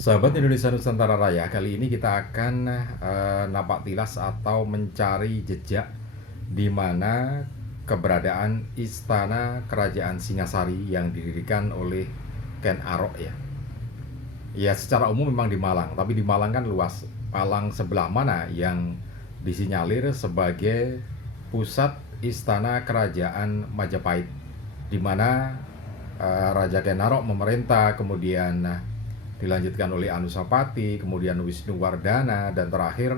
Sahabat Indonesia Nusantara Raya, kali ini kita akan napak tilas atau mencari jejak di mana keberadaan istana kerajaan Singasari yang didirikan oleh Ken Arok ya. Ya secara umum memang di Malang, tapi di Malang kan luas. Malang sebelah mana yang disinyalir sebagai pusat istana kerajaan Majapahit, di mana Raja Ken Arok memerintah, kemudian dilanjutkan oleh Anusapati, kemudian Wisnuwardana, dan terakhir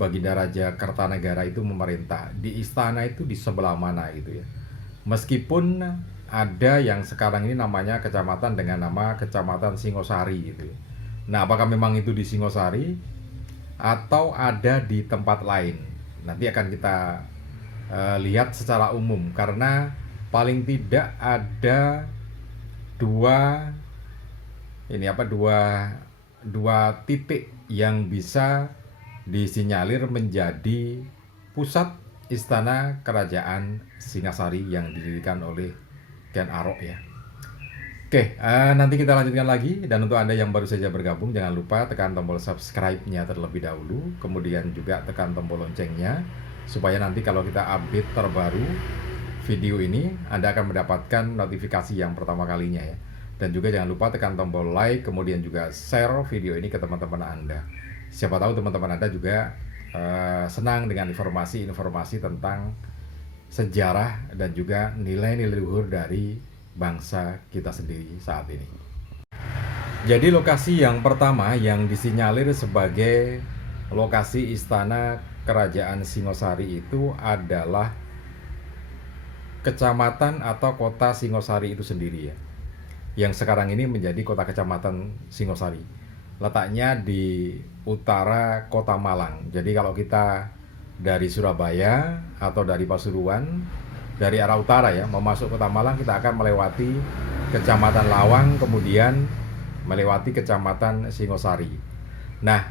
Baginda Raja Kertanegara itu memerintah. Di istana itu di sebelah mana gitu ya. Meskipun ada yang sekarang ini namanya kecamatan dengan nama Kecamatan Singosari gitu ya. Nah, apakah memang itu di Singosari atau ada di tempat lain? Nanti akan kita lihat secara umum, karena paling tidak ada dua dua titik yang bisa disinyalir menjadi pusat istana kerajaan Singasari yang didirikan oleh Ken Arok ya. Oke, nanti kita lanjutkan lagi, dan untuk Anda yang baru saja bergabung, jangan lupa tekan tombol subscribe-nya terlebih dahulu, kemudian juga tekan tombol loncengnya, supaya nanti kalau kita update terbaru video ini, Anda akan mendapatkan notifikasi yang pertama kalinya ya. Dan juga jangan lupa tekan tombol like, kemudian juga share video ini ke teman-teman Anda. Siapa tahu teman-teman Anda juga senang dengan informasi-informasi tentang sejarah dan juga nilai-nilai luhur dari bangsa kita sendiri saat ini. Jadi lokasi yang pertama yang disinyalir sebagai lokasi istana kerajaan Singosari itu adalah kecamatan atau kota Singosari itu sendiri ya, yang sekarang ini menjadi kota kecamatan Singosari. Letaknya di utara kota Malang. Jadi kalau kita dari Surabaya atau dari Pasuruan, dari arah utara ya, mau masuk kota Malang, kita akan melewati Kecamatan Lawang, kemudian melewati Kecamatan Singosari. Nah,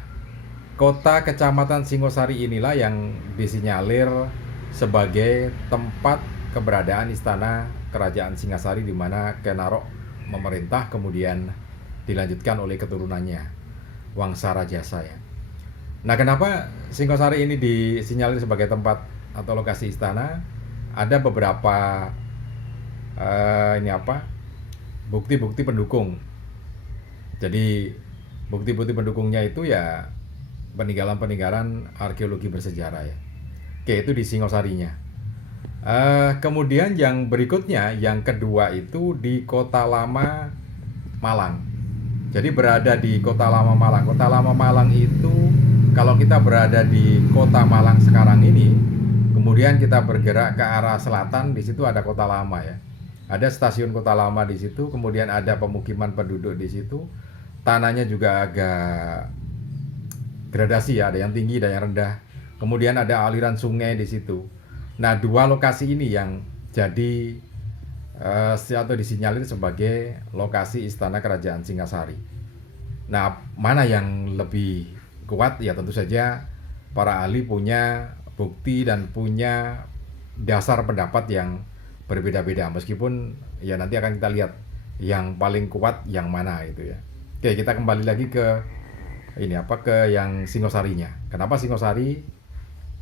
kota Kecamatan Singosari inilah yang disinyalir sebagai tempat keberadaan istana kerajaan Singasari, di mana Ken Arok memerintah, kemudian dilanjutkan oleh keturunannya Wangsa Rajasa ya. Nah, kenapa Singosari ini disinyalir sebagai tempat atau lokasi istana? Ada beberapa bukti-bukti pendukung. Jadi bukti-bukti pendukungnya itu ya peninggalan-peninggalan arkeologi bersejarah ya. Oke, itu di Singosarinya. Kemudian yang berikutnya, yang kedua itu di Kota Lama Malang. Jadi berada di Kota Lama Malang. Kota Lama Malang itu kalau kita berada di Kota Malang sekarang ini, kemudian kita bergerak ke arah selatan, di situ ada Kota Lama ya. Ada stasiun Kota Lama di situ, kemudian ada pemukiman penduduk di situ. Tanahnya juga agak gradasi ya, ada yang tinggi, ada yang rendah. Kemudian ada aliran sungai di situ. Nah, dua lokasi ini yang jadi atau disinyalir sebagai lokasi istana kerajaan Singasari. Nah, mana yang lebih kuat? Ya tentu saja para ahli punya bukti dan punya dasar pendapat yang berbeda-beda, meskipun ya nanti akan kita lihat yang paling kuat yang mana itu ya. Oke, kita kembali lagi ke ke yang Singosarinya. Kenapa Singosari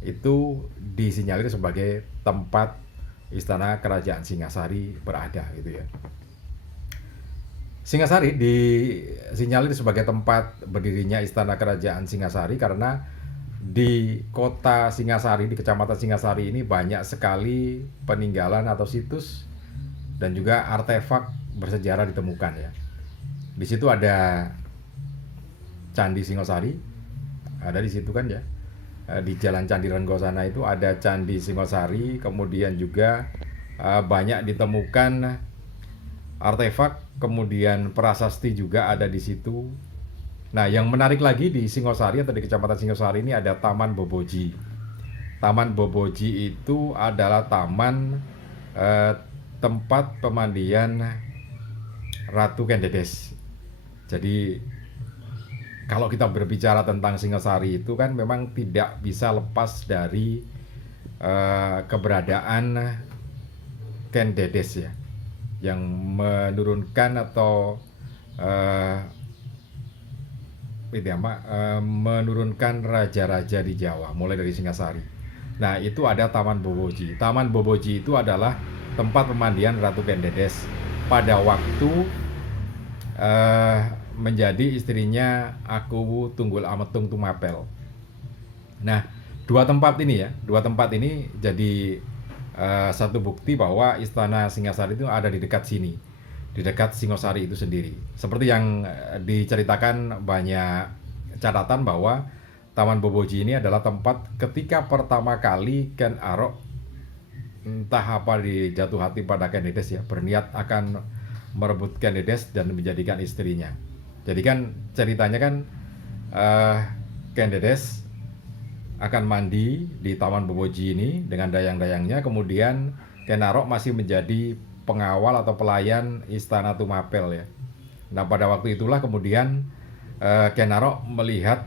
itu disinyalir sebagai tempat istana kerajaan Singasari berada gitu ya. Singasari disinyalir sebagai tempat berdirinya istana kerajaan Singasari karena di kota Singasari, di kecamatan Singasari ini banyak sekali peninggalan atau situs dan juga artefak bersejarah ditemukan ya. Di situ ada Candi Singosari, ada di situ kan ya. Di Jalan Candi Renggo sana itu ada Candi Singosari, kemudian juga banyak ditemukan artefak, kemudian prasasti juga ada di situ. Nah, yang menarik lagi di Singosari atau di Kecamatan Singosari ini ada Taman Boboji. Taman Boboji itu adalah taman tempat pemandian Ratu Kendedes. Jadi kalau kita berbicara tentang Singosari itu kan memang tidak bisa lepas dari keberadaan Ken Dedes ya, yang menurunkan atau itu ya, menurunkan raja-raja di Jawa, mulai dari Singasari. Nah, itu ada Taman Boboji. Taman Boboji itu adalah tempat pemandian Ratu Kendedes pada waktu eh, menjadi istrinya Aku Tunggul Ametung Tumapel. Nah, dua tempat ini jadi satu bukti bahwa Istana Singasari itu ada di dekat sini, di dekat Singosari itu sendiri. Seperti yang diceritakan banyak catatan bahwa Taman Boboji ini adalah tempat ketika pertama kali Ken Arok entah apa di jatuh hati pada Kendedes ya, berniat akan merebut Kendedes dan menjadikan istrinya. Jadi kan ceritanya kan Kendedes akan mandi di Taman Boboji ini dengan dayang-dayangnya, kemudian Ken Arok masih menjadi pengawal atau pelayan Istana Tumapel ya. Nah, pada waktu itulah kemudian Ken Arok melihat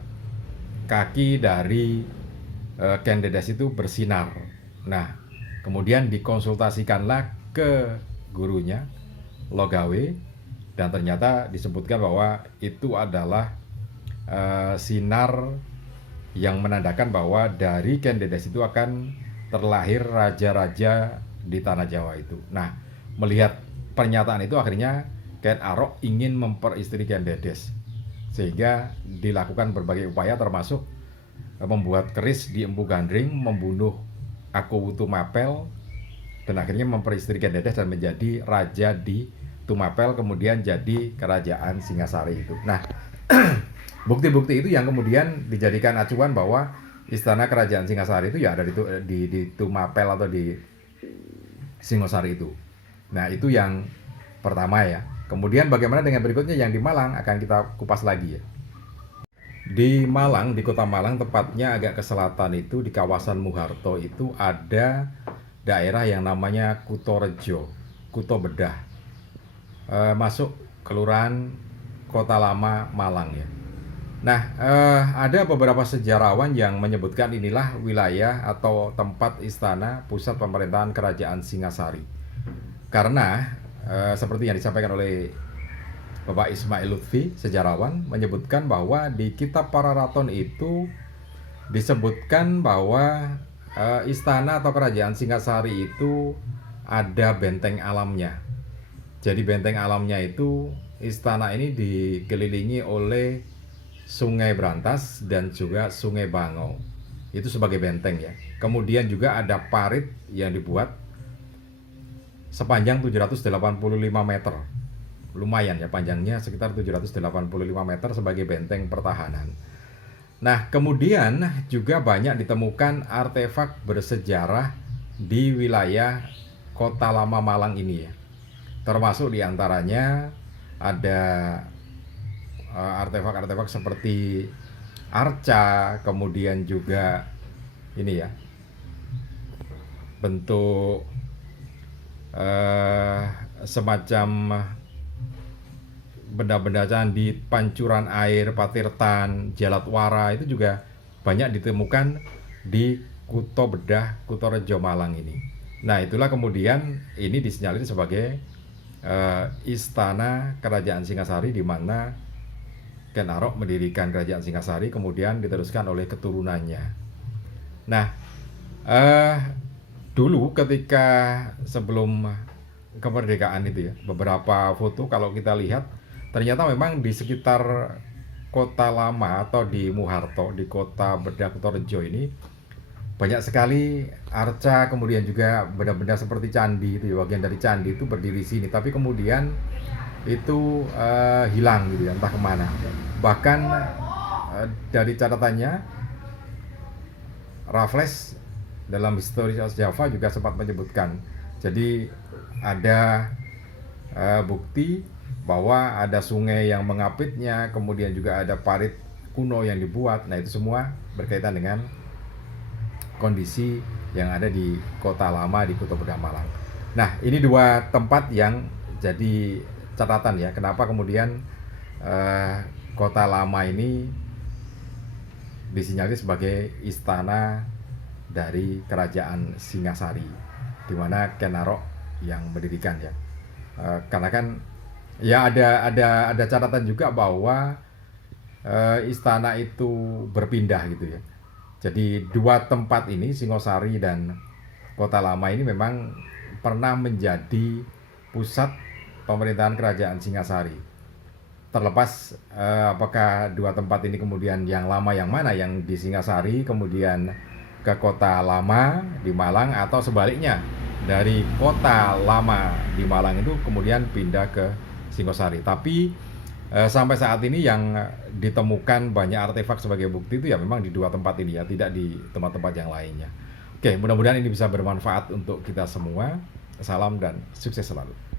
kaki dari Kendedes itu bersinar. Nah, kemudian dikonsultasikanlah ke gurunya Logawe, dan ternyata disebutkan bahwa itu adalah sinar yang menandakan bahwa dari Kendedes itu akan terlahir raja-raja di tanah Jawa itu. Nah, melihat pernyataan itu akhirnya Ken Arok ingin memperistri Kendedes, sehingga dilakukan berbagai upaya termasuk membuat keris di Empu Gandring, membunuh Aku Tumapel, dan akhirnya memperistri Kendedes dan menjadi raja di Tumapel, kemudian jadi kerajaan Singasari itu. Nah, bukti-bukti itu yang kemudian dijadikan acuan bahwa istana kerajaan Singasari itu ya ada di Tumapel atau di Singosari itu. Nah, itu yang pertama ya. Kemudian bagaimana dengan berikutnya yang di Malang, akan kita kupas lagi ya. Di Malang, di kota Malang, tepatnya agak ke selatan itu di kawasan Muharto itu ada daerah yang namanya Kutorejo, Kuto Bedah, masuk kelurahan Kota Lama Malang ya. Nah, ada beberapa sejarawan yang menyebutkan inilah wilayah atau tempat istana pusat pemerintahan kerajaan Singasari. Karena seperti yang disampaikan oleh Bapak Ismail Lutfi, sejarawan, menyebutkan bahwa di kitab Pararaton itu disebutkan bahwa istana atau kerajaan Singasari itu ada benteng alamnya. Jadi benteng alamnya itu, istana ini dikelilingi oleh Sungai Brantas dan juga Sungai Bangau. Itu sebagai benteng ya. Kemudian juga ada parit yang dibuat sepanjang 785 meter. Lumayan ya, panjangnya sekitar 785 meter sebagai benteng pertahanan. Nah, kemudian juga banyak ditemukan artefak bersejarah di wilayah Kota Lama Malang ini ya. Termasuk diantaranya ada artefak-artefak seperti arca, kemudian juga ini ya, bentuk semacam benda-benda candi, pancuran air, patirtan, jalatwara, itu juga banyak ditemukan di Kuto Bedah, Kutorejo Malang ini. Nah, itulah kemudian ini disinyalir sebagai istana kerajaan Singasari, di mana Ken Arok mendirikan kerajaan Singasari, kemudian diteruskan oleh keturunannya. Nah, dulu ketika sebelum kemerdekaan itu ya, beberapa foto kalau kita lihat, ternyata memang di sekitar Kota Lama atau di Muharto, di Kota Bedah Kutorejo ini banyak sekali arca, kemudian juga benda-benda seperti candi itu ya, bagian dari candi itu berdiri sini, tapi kemudian itu hilang gitu ya, entah kemana. Bahkan dari catatannya Raffles dalam History of Java juga sempat menyebutkan, jadi ada bukti bahwa ada sungai yang mengapitnya, kemudian juga ada parit kuno yang dibuat. Nah, itu semua berkaitan dengan kondisi yang ada di Kota Lama di Kuto Bedah Malang. Nah, ini dua tempat yang jadi catatan ya, kenapa kemudian Kota Lama ini disinyalir sebagai istana dari kerajaan Singasari, di mana Ken Arok yang mendirikan ya. Karena kan ya ada catatan juga bahwa istana itu berpindah gitu ya. Jadi dua tempat ini, Singosari dan Kota Lama ini memang pernah menjadi pusat pemerintahan kerajaan Singasari. Terlepas apakah dua tempat ini kemudian yang lama yang mana, yang di Singasari kemudian ke Kota Lama di Malang, atau sebaliknya dari Kota Lama di Malang itu kemudian pindah ke Singosari. Tapi sampai saat ini yang ditemukan banyak artefak sebagai bukti itu ya memang di dua tempat ini ya, tidak di tempat-tempat yang lainnya. Oke, mudah-mudahan ini bisa bermanfaat untuk kita semua. Salam dan sukses selalu.